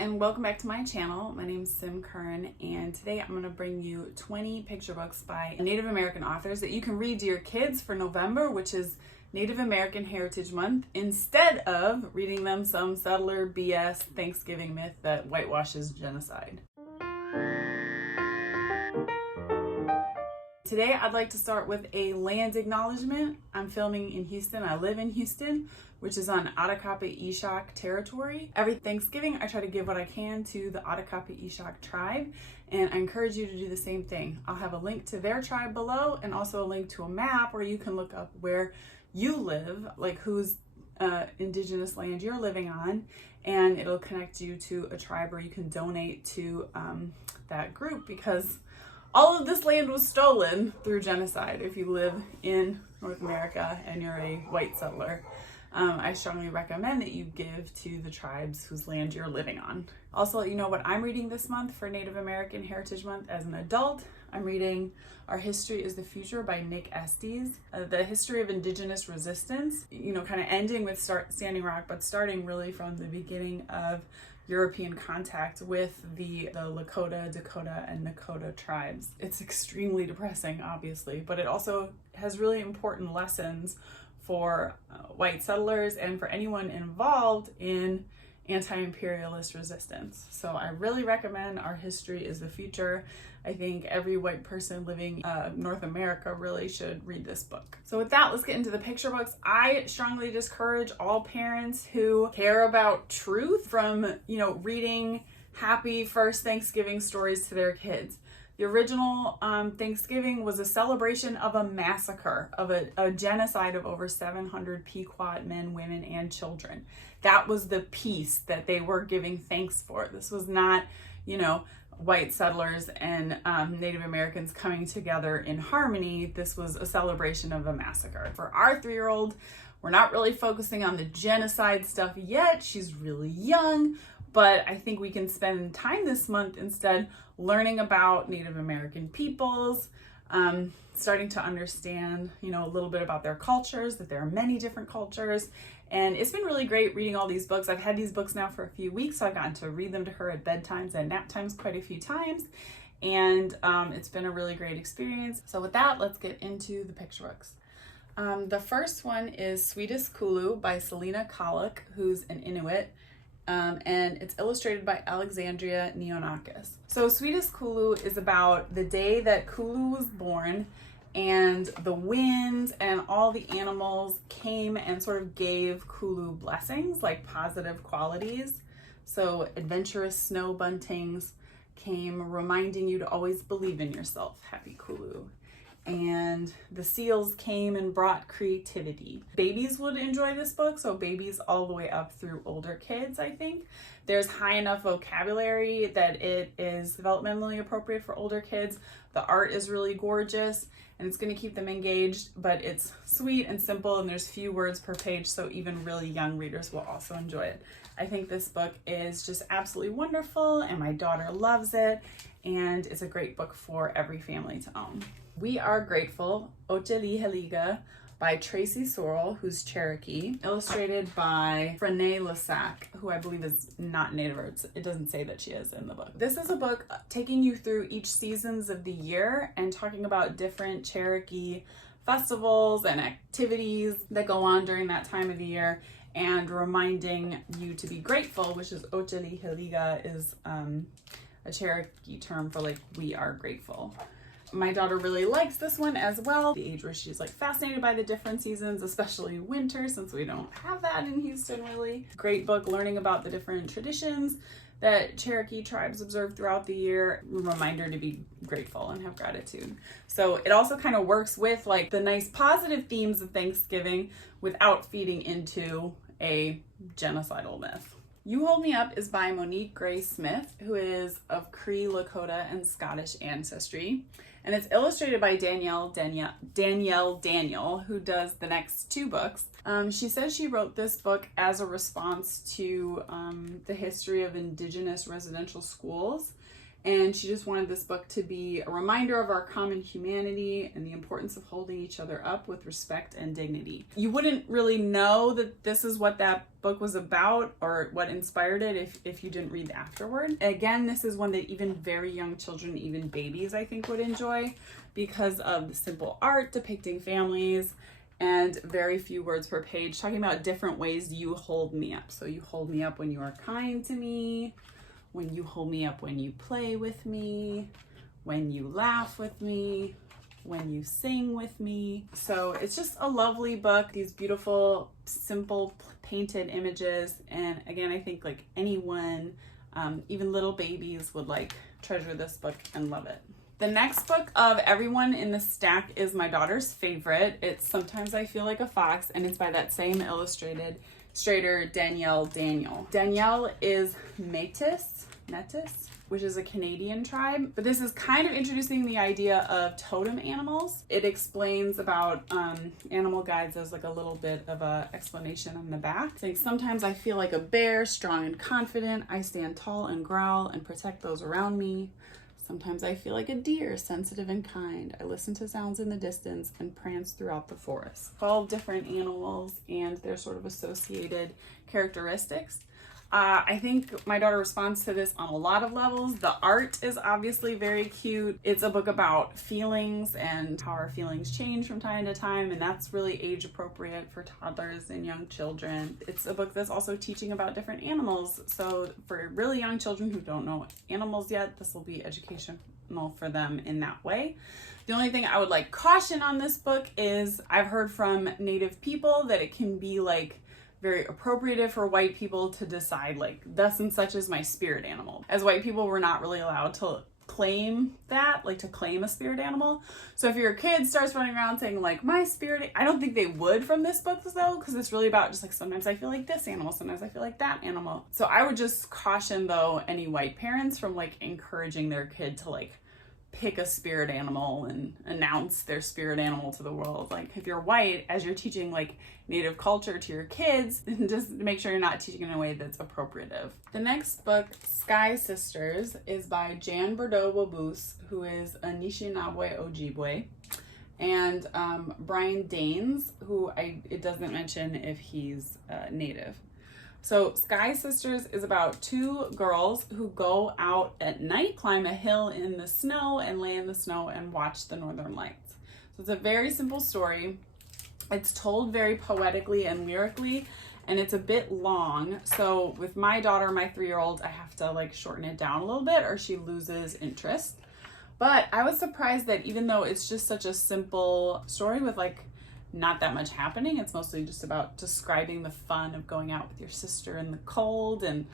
and welcome back to my channel. My name is Sim Curran, and today I'm going to bring you 20 picture books by Native American authors that you can read to your kids for November, which is Native American Heritage Month, instead of reading them some settler BS Thanksgiving myth that whitewashes genocide. Today I'd like to start with a land acknowledgement. I'm filming in Houston. I live in Houston, which is on Attakapi-Ishak territory. Every Thanksgiving I try to give what I can to the Attakapi-Ishak tribe, and I encourage you to do the same thing. I'll have a link to their tribe below and also a link to a map where you can look up where you live, like whose indigenous land you're living on, and it'll connect you to a tribe where you can donate to that group, because all of this land was stolen through genocide. If you live in North America and you're a white settler, I strongly recommend that you give to the tribes whose land you're living on. Also, let you know what I'm reading this month for Native American Heritage Month as an adult. I'm reading Our History is the Future by Nick Estes. The history of indigenous resistance, kind of ending with Standing Rock, but starting really from the beginning of European contact with the Lakota, Dakota, and Nakota tribes. It's extremely depressing, obviously, but it also has really important lessons for white settlers and for anyone involved in anti-imperialist resistance. So I really recommend Our History is the Future. I think every white person living North America really should read this book. So with that, let's get into the picture books. I strongly discourage all parents who care about truth from, reading happy first Thanksgiving stories to their kids. The original Thanksgiving was a celebration of a massacre, of a genocide of over 700 Pequot men, women, and children. That was the peace that they were giving thanks for. This was not, white settlers and Native Americans coming together in harmony. This was a celebration of a massacre. For our 3-year-old, we're not really focusing on the genocide stuff yet. She's really young, but I think we can spend time this month instead learning about Native American peoples, starting to understand, a little bit about their cultures, that there are many different cultures. And it's been really great reading all these books. I've had these books now for a few weeks, so I've gotten to read them to her at bedtimes and nap times quite a few times. And it's been a really great experience. So with that, let's get into the picture books. The first one is Sweetest Kulu by Selena Kalik, who's an Inuit. And it's illustrated by Alexandria Neonakis. So Sweetest Kulu is about the day that Kulu was born, and the winds and all the animals came and sort of gave Kulu blessings, like positive qualities. So adventurous snow buntings came reminding you to always believe in yourself. Happy Kulu. And the seals came and brought creativity. Babies would enjoy this book, so babies all the way up through older kids, I think. There's high enough vocabulary that it is developmentally appropriate for older kids. The art is really gorgeous, and it's going to keep them engaged, but it's sweet and simple, and there's few words per page, so even really young readers will also enjoy it. I think this book is just absolutely wonderful, and my daughter loves it, and it's a great book for every family to own. We Are Grateful, Ocheli Heliga by Tracy Sorrell, who's Cherokee, illustrated by Frene Lassac, who I believe is not Native, or it doesn't say that she is in the book. This is a book taking you through each seasons of the year and talking about different Cherokee festivals and activities that go on during that time of the year, and reminding you to be grateful, which is Ocheli Heliga is a Cherokee term for we are grateful. My daughter really likes this one as well. The age where she's fascinated by the different seasons, especially winter, since we don't have that in Houston really. Great book learning about the different traditions that Cherokee tribes observe throughout the year. Reminder to be grateful and have gratitude. So it also kind of works with the nice positive themes of Thanksgiving without feeding into a genocidal myth. You Hold Me Up is by Monique Gray Smith, who is of Cree, Lakota, and Scottish ancestry. And it's illustrated by Danielle Daniel, who does the next 2 books. She says she wrote this book as a response to the history of indigenous residential schools And she just wanted this book to be a reminder of our common humanity and the importance of holding each other up with respect and dignity. You wouldn't really know that this is what that book was about or what inspired it if you didn't read the afterword. Again, this is one that even very young children, even babies, I think would enjoy because of the simple art depicting families and very few words per page, talking about different ways you hold me up. So you hold me up when you are kind to me, when you hold me up when you play with me, when you laugh with me, when you sing with me. So it's just a lovely book, these beautiful, simple painted images. And again, I think like anyone, even little babies would like treasure this book and love it. The next book of everyone in the stack is my daughter's favorite. It's Sometimes I Feel Like a Fox, and it's by that same illustrator, Danielle Daniel. Danielle is Métis, which is a Canadian tribe, but this is kind of introducing the idea of totem animals. It explains about animal guides. There's like a little bit of a explanation on the back. It's like, sometimes I feel like a bear, strong and confident. I stand tall and growl and protect those around me. Sometimes I feel like a deer, sensitive and kind. I listen to sounds in the distance and prance throughout the forest. 12 different animals and their sort of associated characteristics. I think my daughter responds to this on a lot of levels. The art is obviously very cute. It's a book about feelings and how our feelings change from time to time, and that's really age appropriate for toddlers and young children. It's a book that's also teaching about different animals. So for really young children who don't know animals yet, this will be educational for them in that way. The only thing I would like caution on this book is I've heard from Native people that it can be like very appropriative for white people to decide like thus and such is my spirit animal. As white people, we're not really allowed to claim that, like to claim a spirit animal. So if your kid starts running around saying like my spirit, I don't think they would from this book though, because it's really about just like sometimes I feel like this animal, sometimes I feel like that animal. So I would just caution though any white parents from like encouraging their kid to like pick a spirit animal and announce their spirit animal to the world. Like if you're white, as you're teaching like Native culture to your kids, just make sure you're not teaching in a way that's appropriative. The next book, Sky Sisters, is by Jan Bordeaux-Wabus, who is a Anishinaabe Ojibwe, and Brian Daines, who it doesn't mention if he's Native. So Sky Sisters is about two girls who go out at night, climb a hill in the snow and lay in the snow and watch the northern lights. So it's a very simple story. It's told very poetically and lyrically, and it's a bit long. So with my daughter, my 3-year-old, I have to like shorten it down a little bit or she loses interest. But I was surprised that even though it's just such a simple story with like not that much happening, it's mostly just about describing the fun of going out with your sister in the cold and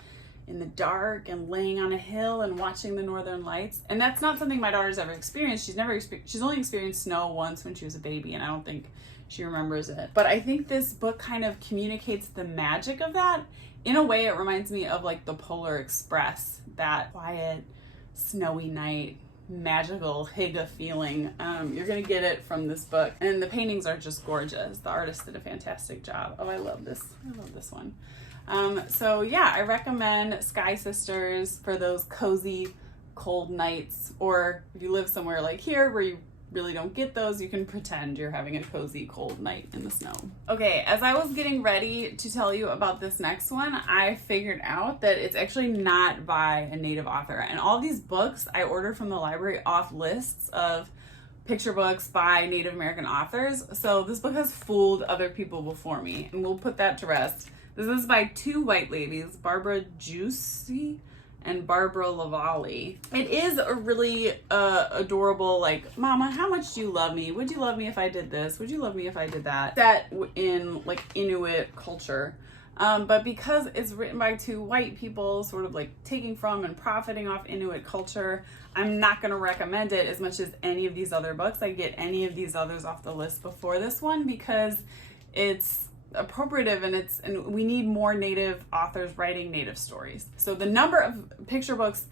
in the dark and laying on a hill and watching the northern lights. And that's not something my daughter's ever experienced. She's only experienced snow once when she was a baby, and I don't think she remembers it. But I think this book kind of communicates the magic of that. In a way, it reminds me of like the Polar Express, that quiet, snowy night, magical Higa feeling. You're gonna get it from this book, and the paintings are just gorgeous. The artist did a fantastic job. Oh, I love this one. So yeah, I recommend Sky Sisters for those cozy cold nights, or if you live somewhere like here where you really don't get those, you can pretend you're having a cozy cold night in the snow. Okay, as I was getting ready to tell you about this next one, I figured out that it's actually not by a Native author. And all these books I ordered from the library off lists of picture books by Native American authors. So this book has fooled other people before me, and we'll put that to rest. This is by two white ladies, Barbara Juicy and Barbara Lavalle. It is a really adorable, like, Mama, how much do you love me? Would you love me if I did this? Would you love me if I did that? Set in like Inuit culture. But because it's written by two white people, sort of like taking from and profiting off Inuit culture, I'm not gonna recommend it as much as any of these other books. I get any of these others off the list before this one because it's appropriative, and we need more Native authors writing Native stories. So the number of picture books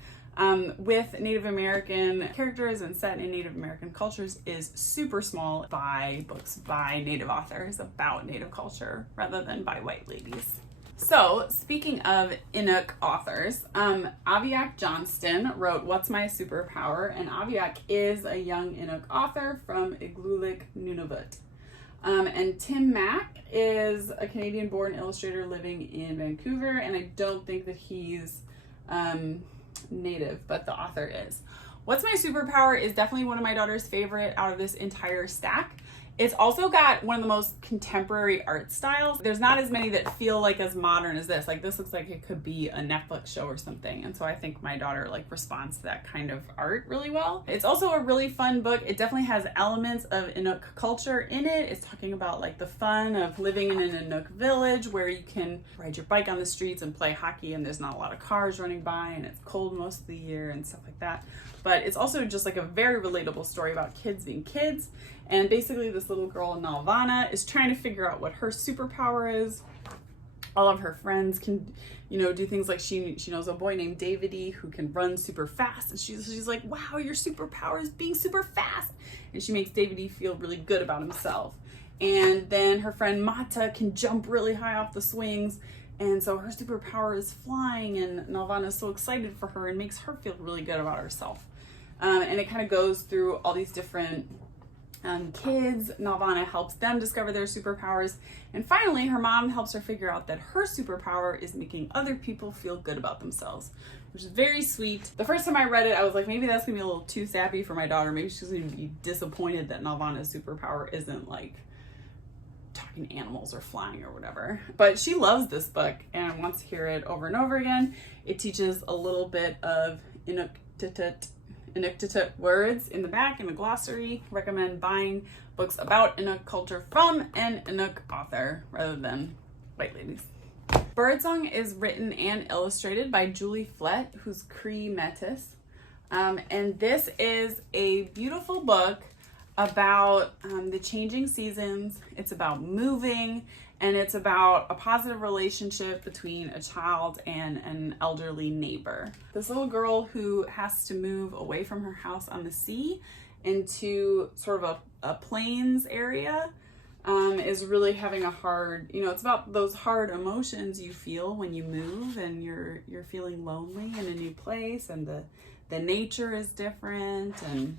with Native American characters and set in Native American cultures is super small by books by Native authors about Native culture rather than by white ladies. So, speaking of Inuk authors, Aviak Johnston wrote What's My Superpower? And Aviak is a young Inuk author from Igloolik, Nunavut. And Tim Mack is a Canadian-born illustrator living in Vancouver, and I don't think that he's native, but the author is. What's My Superpower is definitely one of my daughter's favorite out of this entire stack. It's also got one of the most contemporary art styles. There's not as many that feel like as modern as this. Like this looks like it could be a Netflix show or something. And so I think my daughter like responds to that kind of art really well. It's also a really fun book. It definitely has elements of Inuk culture in it. It's talking about like the fun of living in an Inuk village where you can ride your bike on the streets and play hockey and there's not a lot of cars running by and it's cold most of the year and stuff like that. But it's also just like a very relatable story about kids being kids. And basically this little girl, Nalvana, is trying to figure out what her superpower is. All of her friends can, do things like she knows a boy named Davide who can run super fast. And she's like, wow, your superpower is being super fast. And she makes Davide feel really good about himself. And then her friend Mata can jump really high off the swings. And so her superpower is flying and Nalvana is so excited for her and makes her feel really good about herself. And it kind of goes through all these different kids. Nalvana helps them discover their superpowers. And finally, her mom helps her figure out that her superpower is making other people feel good about themselves, which is very sweet. The first time I read it, I was like, maybe that's gonna be a little too sappy for my daughter. Maybe she's gonna be disappointed that Nalvana's superpower isn't like talking to animals or flying or whatever. But she loves this book and wants to hear it over and over again. It teaches a little bit of Inuktitut words in the back in the glossary. Recommend buying books about Inuk culture from an Inuk author rather than white ladies. Birdsong is written and illustrated by Julie Flett, who's Cree Metis. And this is a beautiful book about the changing seasons. It's about moving, and it's about a positive relationship between a child and an elderly neighbor. This little girl who has to move away from her house on the sea into sort of a plains area is really having a hard, it's about those hard emotions you feel when you move and you're feeling lonely in a new place, and the nature is different and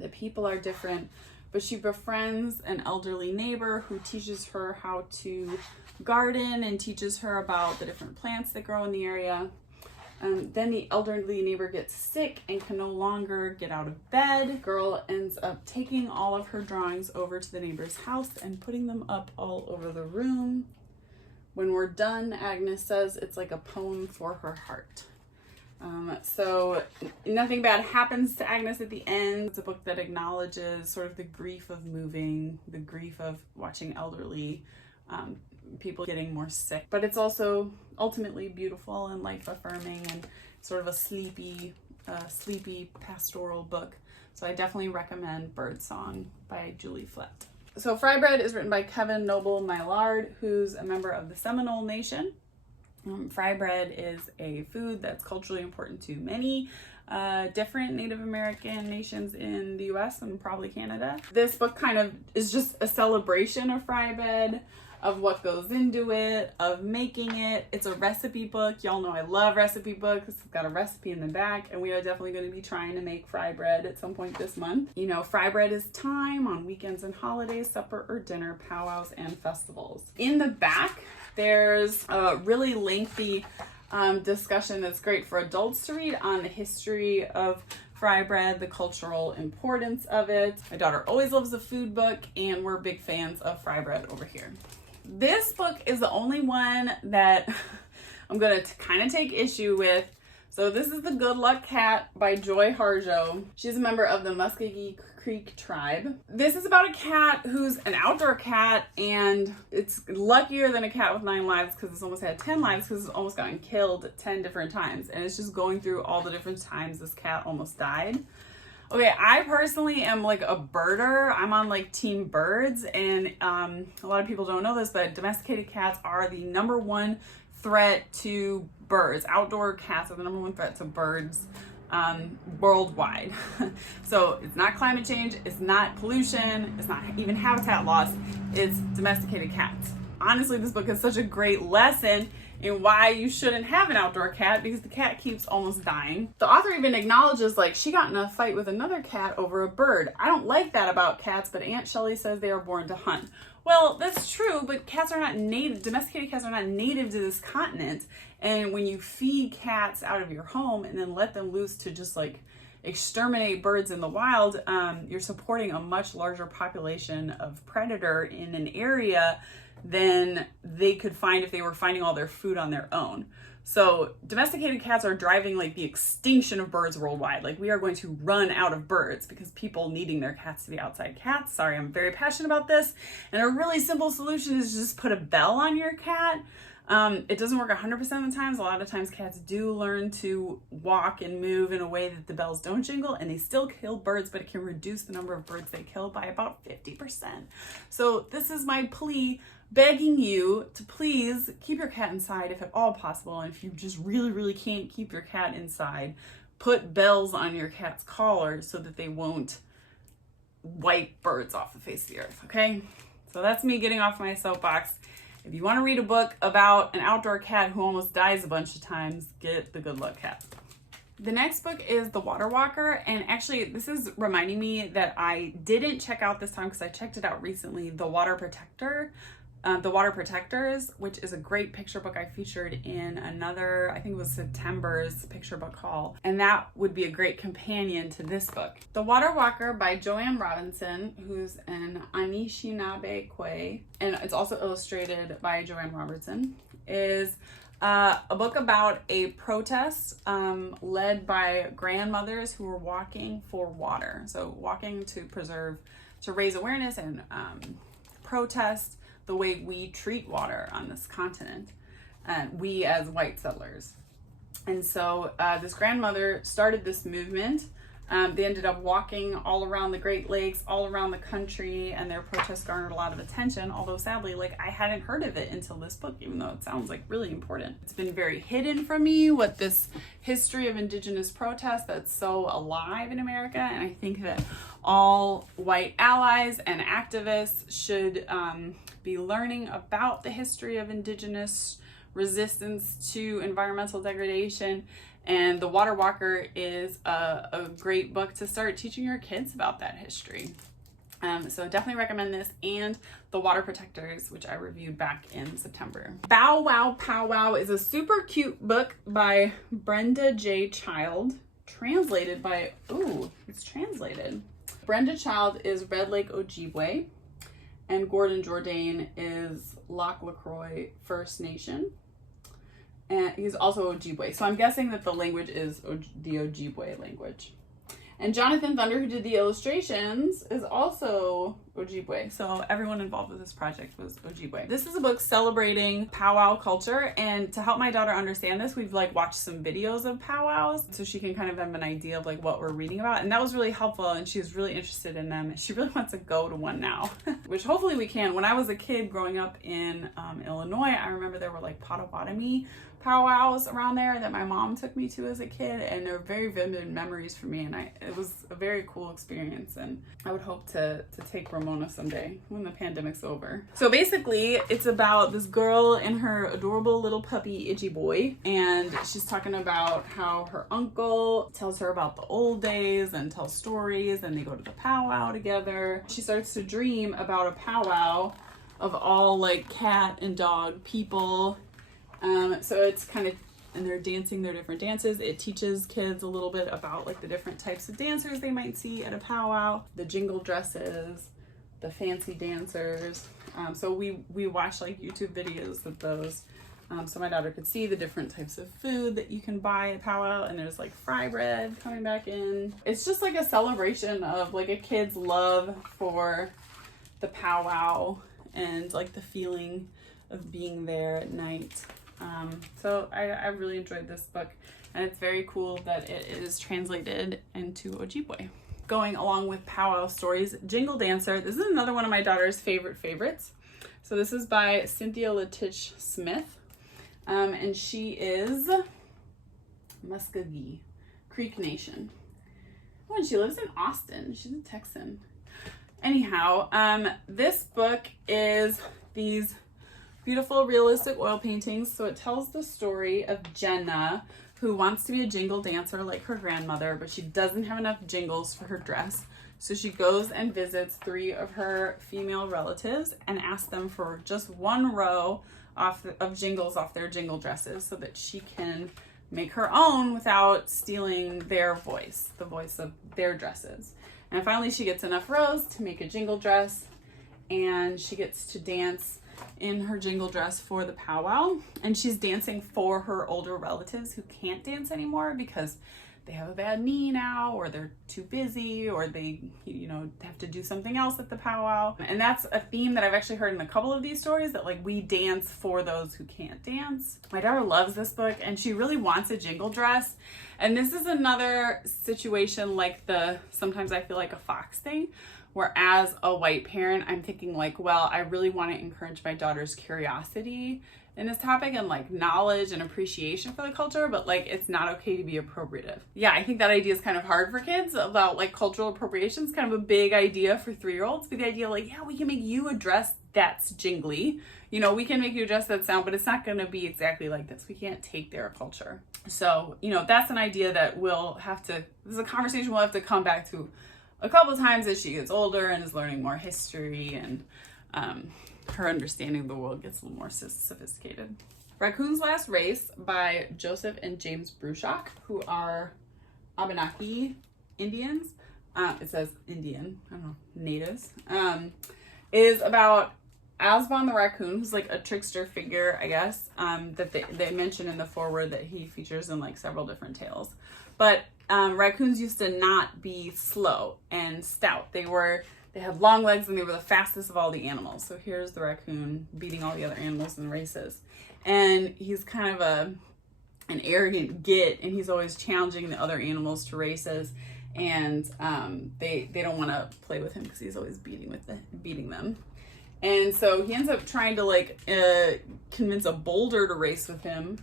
the people are different. But she befriends an elderly neighbor who teaches her how to garden and teaches her about the different plants that grow in the area. Then the elderly neighbor gets sick and can no longer get out of bed. Girl ends up taking all of her drawings over to the neighbor's house and putting them up all over the room. When we're done, Agnes says it's like a poem for her heart. So nothing bad happens to Agnes at the end. It's a book that acknowledges sort of the grief of moving, the grief of watching elderly people getting more sick. But it's also ultimately beautiful and life-affirming and sort of a sleepy pastoral book. So I definitely recommend Birdsong by Julie Flett. So Fry Bread is written by Kevin Noble Maillard, who's a member of the Seminole Nation. Fry bread is a food that's culturally important to many different Native American nations in the US and probably Canada. This book kind of is just a celebration of fry bread, of what goes into it, of making it. It's a recipe book. Y'all know I love recipe books. It's got a recipe in the back, and we are definitely going to be trying to make fry bread at some point this month. Fry bread is time on weekends and holidays, supper or dinner, powwows and festivals. In the back, there's a really lengthy discussion that's great for adults to read on the history of fry bread, the cultural importance of it. My daughter always loves a food book, and we're big fans of fry bread over here. This book is the only one that I'm going to kind of take issue with. So this is The Good Luck Cat by Joy Harjo. She's a member of the Muskogee Creek tribe. This is about a cat who's an outdoor cat, and it's luckier than a cat with 9 lives because it's almost had 10 lives because it's almost gotten killed 10 different times. And it's just going through all the different times this cat almost died. Okay, I personally am like a birder. I'm on like team birds, and a lot of people don't know this, but domesticated cats are the #1 threat to birds. Outdoor cats are the #1 threat to birds worldwide. So it's not climate change, it's not pollution, it's not even habitat loss, it's domesticated cats. honestly, this book is such a great lesson in why you shouldn't have an outdoor cat, because the cat keeps almost dying. The author even acknowledges, like, she got in a fight with another cat over a bird. I don't like that about cats, but Aunt Shelley says they are born to hunt. Well, that's true, but cats are not native, domesticated cats are not native to this continent. And when you feed cats out of your home and then let them loose to just like exterminate birds in the wild, you're supporting a much larger population of predator in an area than they could find if they were finding all their food on their own. So domesticated cats are driving like the extinction of birds worldwide. Like, we are going to run out of birds because people needing their cats to be outside cats. Sorry, I'm very passionate about this. And a really simple solution is just put a bell on your cat. It doesn't work 100% of the times. A lot of times cats do learn to walk and move in a way that the bells don't jingle, and they still kill birds, but it can reduce the number of birds they kill by about 50%. So this is my plea, begging you to please keep your cat inside if at all possible. And if you just really can't keep your cat inside, put bells on your cat's collar so that they won't wipe birds off the face of the earth, okay? So that's me getting off my soapbox. If you want to read a book about an outdoor cat who almost dies a bunch of times, get The Good Luck Cat. The next book is The Water Walker, and actually this is reminding me that I didn't check out this time because I checked it out recently, The Water Protectors, which is a great picture book I featured in another, I think it was September's picture book haul, and that would be a great companion to this book. The Water Walker by Joanne Robinson, who's an Anishinaabe Kwe, and it's also illustrated by Joanne Robertson, is a book about a protest led by grandmothers who were walking for water. So walking to raise awareness and protest the way we treat water on this continent, we as white settlers. And so this grandmother started this movement. They ended up walking all around the Great Lakes, all around the country, and their protest garnered a lot of attention, although sadly, like, I hadn't heard of it until this book, even though it sounds like really important. It's been very hidden from me what this history of Indigenous protest that's so alive in America, and I think that all white allies and activists should be learning about the history of Indigenous resistance to environmental degradation. And The Water Walker is a great book to start teaching your kids about that history. So definitely recommend this, and The Water Protectors, which I reviewed back in September. Wow Powwow is a super cute book by Brenda J. Child, translated by, it's translated. Brenda Child is Red Lake Ojibwe, and Gordon Jourdain is Lac LaCroix First Nation. And he's also Ojibwe. So I'm guessing that the language is the Ojibwe language. And Jonathan Thunder, who did the illustrations, is also Ojibwe. So everyone involved with this project was Ojibwe. This is a book celebrating powwow culture. And to help my daughter understand this, we've like watched some videos of powwows so she can kind of have an idea of like what we're reading about. And that was really helpful. And she was really interested in them. She really wants to go to one now, which hopefully we can. When I was a kid growing up in Illinois, I remember there were like Potawatomi powwows around there that my mom took me to as a kid, and they're very vivid memories for me, and it was a very cool experience, and I would hope to take Ramona someday when the pandemic's over. So basically it's about this girl and her adorable little puppy Itchy Boy, and she's talking about how her uncle tells her about the old days and tells stories, and they go to the powwow together. She starts to dream about a powwow of all like cat and dog people. So it's kind of, and they're dancing their different dances. It teaches kids a little bit about like the different types of dancers they might see at a powwow, the jingle dresses, the fancy dancers. So we watched like YouTube videos of those. So my daughter could see the different types of food that you can buy at powwow, and there's like fry bread coming back in. It's just like a celebration of like a kid's love for the powwow and like the feeling of being there at night. So I really enjoyed this book, and it's very cool that it is translated into Ojibwe. Going along with Powwow Stories, Jingle Dancer. This is another one of my daughter's favorites. So this is by Cynthia Letitch Smith, and she is Muskogee Creek Nation. Oh, and she lives in Austin. She's a Texan. Anyhow, this book is these beautiful realistic oil paintings. So it tells the story of Jenna, who wants to be a jingle dancer like her grandmother, but she doesn't have enough jingles for her dress. So she goes and visits 3 of her female relatives and asks them for just 1 row of jingles off their jingle dresses so that she can make her own without stealing their voice, the voice of their dresses. And finally she gets enough rows to make a jingle dress, and she gets to dance in her jingle dress for the powwow. And she's dancing for her older relatives who can't dance anymore because they have a bad knee now, or they're too busy, or they, have to do something else at the powwow. And that's a theme that I've actually heard in a couple of these stories, that like we dance for those who can't dance. My daughter loves this book and she really wants a jingle dress. And this is another situation like the sometimes I feel like a fox thing, where as a white parent, I'm thinking like, well, I really want to encourage my daughter's curiosity in this topic and like knowledge and appreciation for the culture, but like it's not okay to be appropriative. Yeah, I think that idea is kind of hard for kids about like cultural appropriation. It's kind of a big idea for 3-year-olds, but the idea like, yeah, we can make you a dress that's jingly. We can make you a dress that sound, but it's not going to be exactly like this. We can't take their culture. So, that's an idea that this is a conversation we'll have to come back to a couple times as she gets older and is learning more history, and her understanding of the world gets a little more sophisticated. Raccoon's Last Race by Joseph and James Bruchak, who are Abenaki Indians. It says Indian, I don't know, natives. Is about Asbon the raccoon, who's like a trickster figure, I guess, that they mention in the foreword that he features in like several different tales. But raccoons used to not be slow and stout. They had long legs and they were the fastest of all the animals. So here's the raccoon beating all the other animals in races. And he's kind of an arrogant git, and he's always challenging the other animals to races. And they don't want to play with him because he's always beating them. And so he ends up trying to convince a boulder to race with him.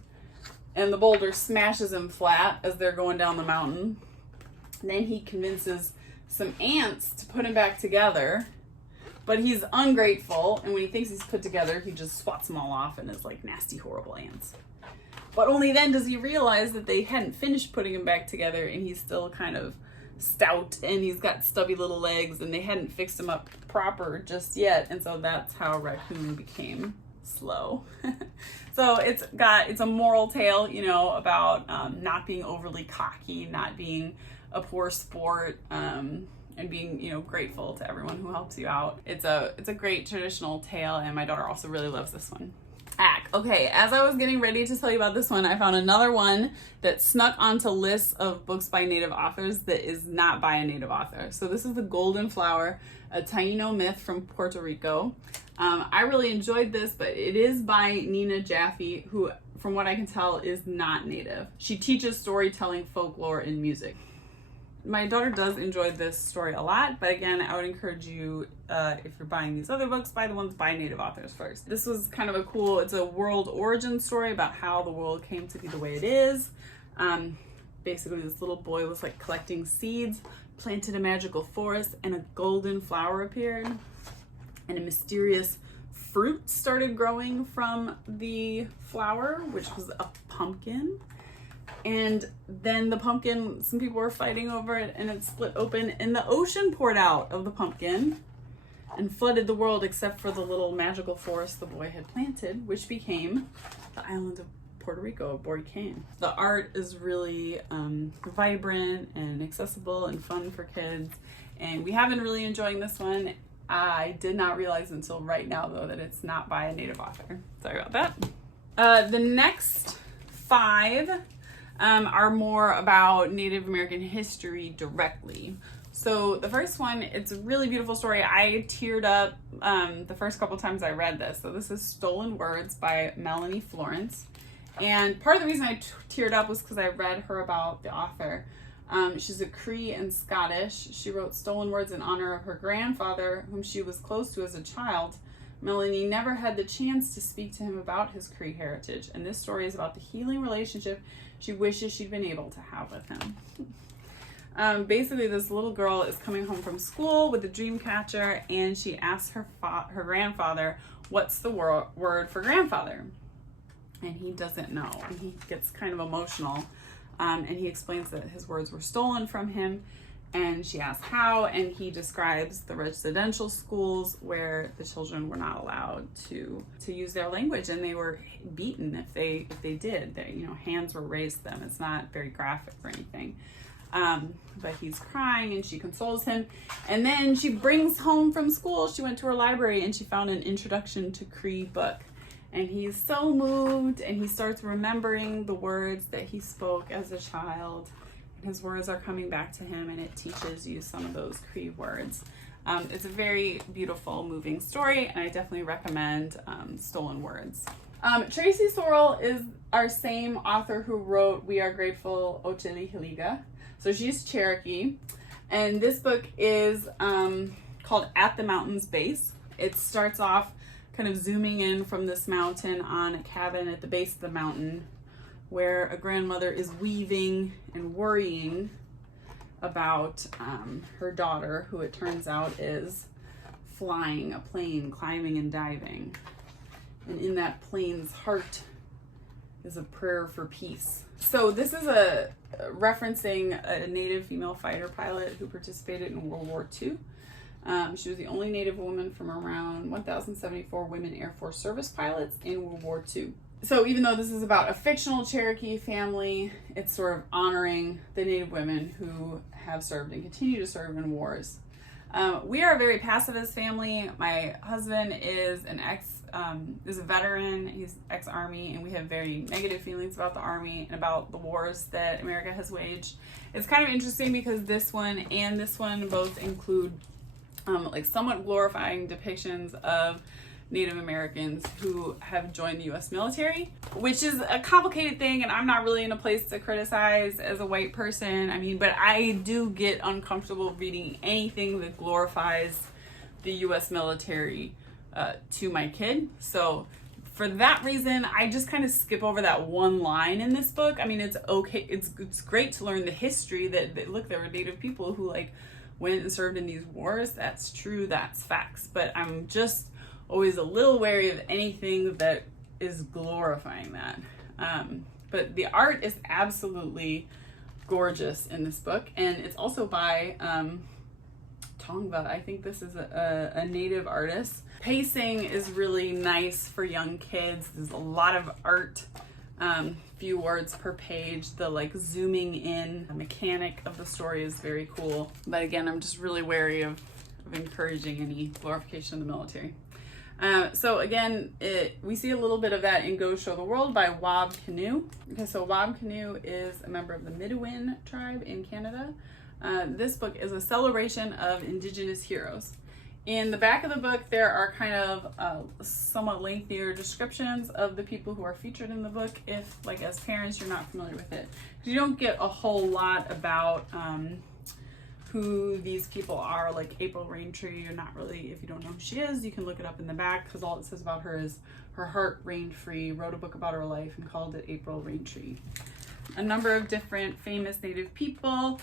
And the boulder smashes him flat as they're going down the mountain. And then he convinces some ants to put him back together, but he's ungrateful, and when he thinks he's put together, he just swats them all off and is like nasty, horrible ants. But only then does he realize that they hadn't finished putting him back together, and he's still kind of stout, and he's got stubby little legs, and they hadn't fixed him up proper just yet, and so that's how Raccoon became slow. So it's a moral tale, about not being overly cocky, not being a poor sport, and being, grateful to everyone who helps you out. It's a great traditional tale, and my daughter also really loves this one. Okay, as I was getting ready to tell you about this one, I found another one that snuck onto lists of books by Native authors that is not by a Native author. So this is The Golden Flower, a Taino myth from Puerto Rico. I really enjoyed this, but it is by Nina Jaffe, who, from what I can tell, is not Native. She teaches storytelling, folklore, and music. My daughter does enjoy this story a lot, but again, I would encourage you, if you're buying these other books, buy the ones by Native authors first. This was kind of it's a world origin story about how the world came to be the way it is. Basically, this little boy was like collecting seeds, planted a magical forest, and a golden flower appeared, and a mysterious fruit started growing from the flower, which was a pumpkin. And then the pumpkin, some people were fighting over it, and it split open, and the ocean poured out of the pumpkin and flooded the world except for the little magical forest the boy had planted, which became the island of Puerto Rico, Boricane. The art is really vibrant and accessible and fun for kids, and we have been really enjoying this one. I did not realize until right now, though, that it's not by a Native author. Sorry about that. The next 5 are more about Native American history directly. So the first one, it's a really beautiful story. I teared up the first couple times I read this. So this is Stolen Words by Melanie Florence. And part of the reason I teared up was because I read her about the author. She's a Cree and Scottish. She wrote Stolen Words in honor of her grandfather, whom she was close to as a child. Melanie never had the chance to speak to him about his Cree heritage, and this story is about the healing relationship she wishes she'd been able to have with him. Basically, this little girl is coming home from school with a dream catcher, and she asks her grandfather what's the word for grandfather? And he doesn't know. And he gets kind of emotional. And he explains that his words were stolen from him. And she asks how, and he describes the residential schools where the children were not allowed to use their language, and they were beaten if they did. Their, hands were raised to them. It's not very graphic or anything. But he's crying, and she consoles him. And then she brings home from school, she went to her library, and she found an Introduction to Cree book. And he's so moved, and he starts remembering the words that he spoke as a child. His words are coming back to him, and it teaches you some of those Cree words. It's a very beautiful, moving story, and I definitely recommend Stolen Words. Tracy Sorrell is our same author who wrote We Are Grateful Ochili Hiliga. So she's Cherokee, and this book is called At the Mountain's Base. It starts off kind of zooming in from this mountain on a cabin at the base of the mountain, where a grandmother is weaving and worrying about her daughter, who it turns out is flying a plane, climbing and diving. And in that plane's heart is a prayer for peace. So this is referencing a Native female fighter pilot who participated in World War II. She was the only Native woman from around 1,074 women Air Force service pilots in World War II. So even though this is about a fictional Cherokee family, it's sort of honoring the Native women who have served and continue to serve in wars. We are a very pacifist family. My husband is is a veteran. He's ex-Army, and we have very negative feelings about the Army and about the wars that America has waged. It's kind of interesting because this one and this one both include somewhat glorifying depictions of Native Americans who have joined the U.S. military, which is a complicated thing, and I'm not really in a place to criticize as a white person. But I do get uncomfortable reading anything that glorifies the U.S. military to my kid. So for that reason, I just kind of skip over that one line in this book. It's okay. It's great to learn the history that look, there were Native people who went and served in these wars. That's true. That's facts. But I'm just always a little wary of anything that is glorifying that. But the art is absolutely gorgeous in this book, and it's also by Tongva. I think this is a Native artist. Pacing is really nice for young kids. There's a lot of art, few words per page. The zooming in mechanic of the story is very cool. But again, I'm just really wary of encouraging any glorification of the military. So again, we see a little bit of that in Go Show the World by Wow Canoe. Okay, so Wow Canoe is a member of the Midwin tribe in Canada. This book is a celebration of Indigenous heroes. In the back of the book, there are kind of somewhat lengthier descriptions of the people who are featured in the book if, as parents, you're not familiar with it. You don't get a whole lot about who these people are, like April Raintree. You're not really, if you don't know who she is, you can look it up in the back, because all it says about her is her heart reigned free, wrote a book about her life, and called it April Raintree. A number of different famous Native people,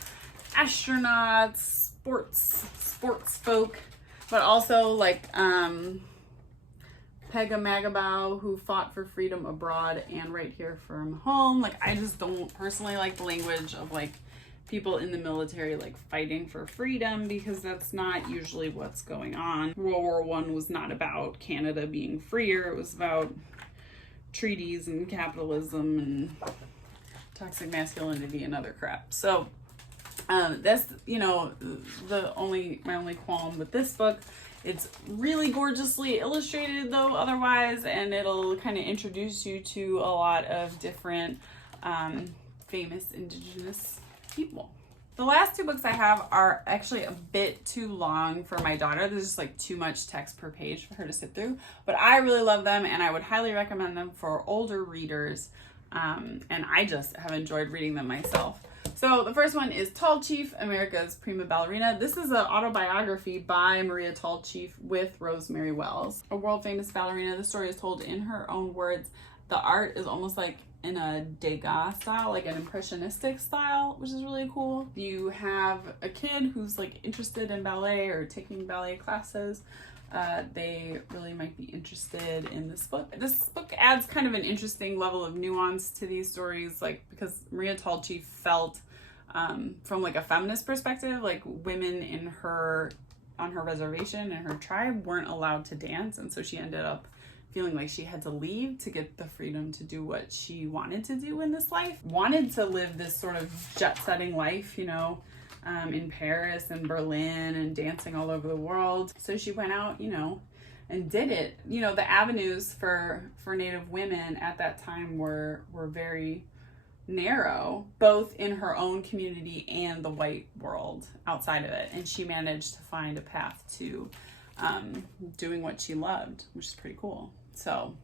astronauts, sports folk, but also Pega Magabao, who fought for freedom abroad and right here from home. I just don't personally like the language of people in the military fighting for freedom, because that's not usually what's going on. World War I was not about Canada being freer. It was about treaties and capitalism and toxic masculinity and other crap. So that's my only qualm with this book. It's really gorgeously illustrated though otherwise, and it'll kind of introduce you to a lot of different famous Indigenous people. The last two books I have are actually a bit too long for my daughter. There's just too much text per page for her to sit through, but I really love them, and I would highly recommend them for older readers, and I just have enjoyed reading them myself. So the first one is Tall Chief, America's Prima Ballerina. This is an autobiography by Maria Tall Chief with Rosemary Wells, a world famous ballerina. The story is told in her own words. The art is almost in a Degas style, an impressionistic style, which is really cool. You have a kid who's interested in ballet or taking ballet classes, they really might be interested in this book. This book adds kind of an interesting level of nuance to these stories, like because Maria Tall Chief felt from like a feminist perspective, like women on her reservation and her tribe weren't allowed to dance, and so she ended up feeling like she had to leave to get the freedom to do what she wanted to do in this life. Wanted to live this sort of jet-setting life, in Paris and Berlin and dancing all over the world. So she went out, and did it. The avenues for Native women at that time were very narrow, both in her own community and the white world outside of it. And she managed to find a path to doing what she loved, which is pretty cool. So,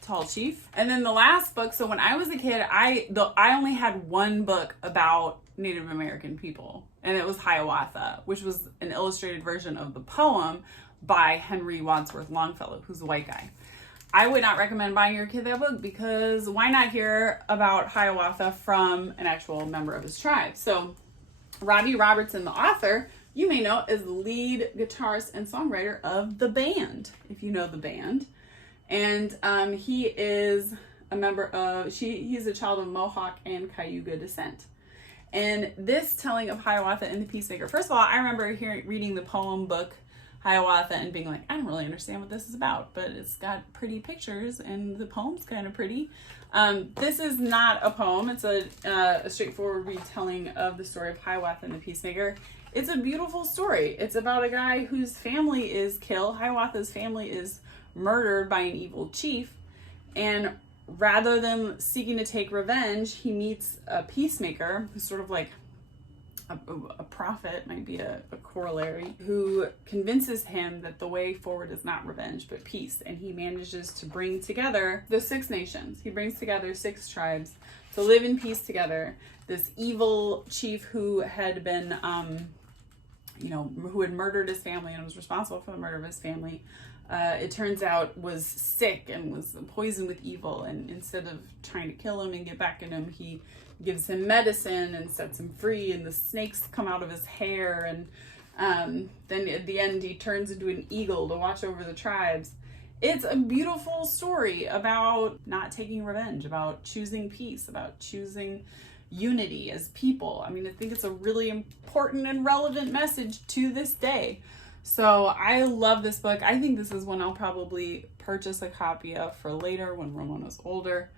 Tall Chief. And then the last book, so when I was a kid, I only had one book about Native American people, and it was Hiawatha, which was an illustrated version of the poem by Henry Wadsworth Longfellow, who's a white guy. I would not recommend buying your kid that book, because why not hear about Hiawatha from an actual member of his tribe? So Robbie Robertson, the author, you may know, is the lead guitarist and songwriter of The Band, if you know The Band. And he is a member of, he's a child of Mohawk and Cayuga descent. And this telling of Hiawatha and the Peacemaker, first of all, I remember reading the poem book Hiawatha and being like, I don't really understand what this is about, but it's got pretty pictures and the poem's kind of pretty. This is not a poem. It's a straightforward retelling of the story of Hiawatha and the Peacemaker. It's a beautiful story. It's about a guy whose family is killed. Hiawatha's family is murdered by an evil chief, and rather than seeking to take revenge, he meets a peacemaker who's sort of like a prophet, might be a corollary, who convinces him that the way forward is not revenge but peace. And he manages to bring together the 6 nations. He brings together 6 tribes to live in peace together. This evil chief who had been who had murdered his family and was responsible for the murder of his family, it turns out was sick and was poisoned with evil. And instead of trying to kill him and get back at him, he gives him medicine and sets him free, and the snakes come out of his hair. And then at the end, he turns into an eagle to watch over the tribes. It's a beautiful story about not taking revenge, about choosing peace, about choosing unity as people. I mean, I think it's a really important and relevant message to this day. So I love this book. I think this is one I'll probably purchase a copy of for later when Ramona's older.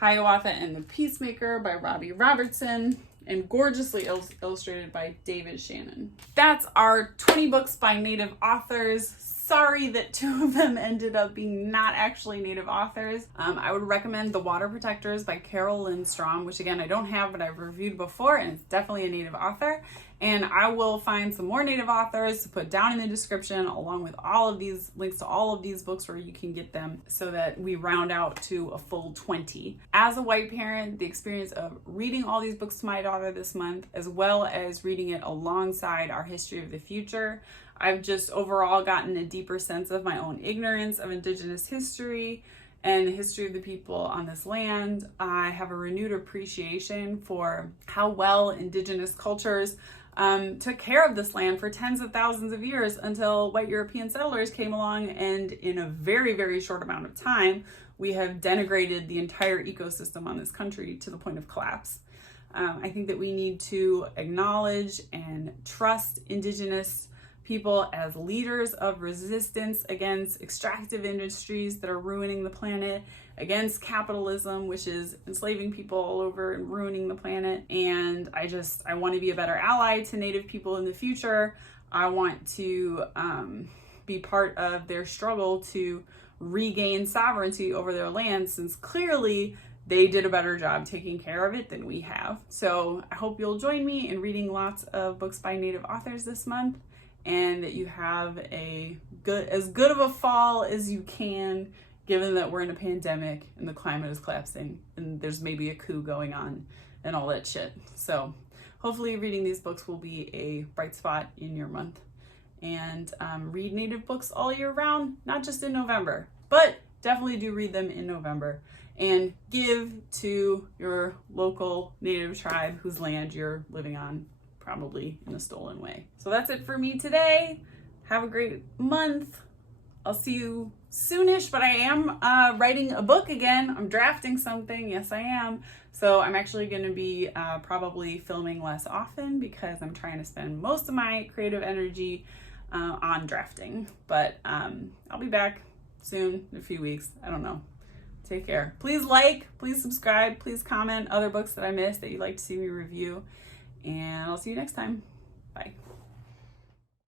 Hiawatha and the Peacemaker by Robbie Robertson, and gorgeously illustrated by David Shannon. That's our 20 books by Native authors. Sorry that 2 of them ended up being not actually Native authors. I would recommend The Water Protectors by Carol Lindstrom, which again I don't have, but I've reviewed before, and it's definitely a Native author. And I will find some more Native authors to put down in the description, along with all of these links to all of these books where you can get them, so that we round out to a full 20. As a white parent, the experience of reading all these books to my daughter this month, as well as reading it alongside our History of the Future, I've just overall gotten a deeper sense of my own ignorance of Indigenous history and the history of the people on this land. I have a renewed appreciation for how well Indigenous cultures took care of this land for tens of thousands of years, until white European settlers came along, and in a very, very short amount of time, we have denigrated the entire ecosystem on this country to the point of collapse. I think that we need to acknowledge and trust Indigenous people as leaders of resistance against extractive industries that are ruining the planet, against capitalism, which is enslaving people all over and ruining the planet. And I want to be a better ally to Native people in the future. I want to be part of their struggle to regain sovereignty over their land, since clearly they did a better job taking care of it than we have. So I hope you'll join me in reading lots of books by Native authors this month, and that you have as good of a fall as you can, given that we're in a pandemic and the climate is collapsing and there's maybe a coup going on and all that shit. So hopefully reading these books will be a bright spot in your month. And read Native books all year round, not just in November, but definitely do read them in November. And give to your local Native tribe whose land you're living on, probably in a stolen way. So that's it for me today. Have a great month. I'll see you soonish, but I am writing a book again. I'm drafting something. Yes, I am. So I'm actually going to be probably filming less often because I'm trying to spend most of my creative energy on drafting. But I'll be back soon, in a few weeks. I don't know. Take care. Please like, please subscribe, please comment other books that I missed that you'd like to see me review. And I'll see you next time. Bye.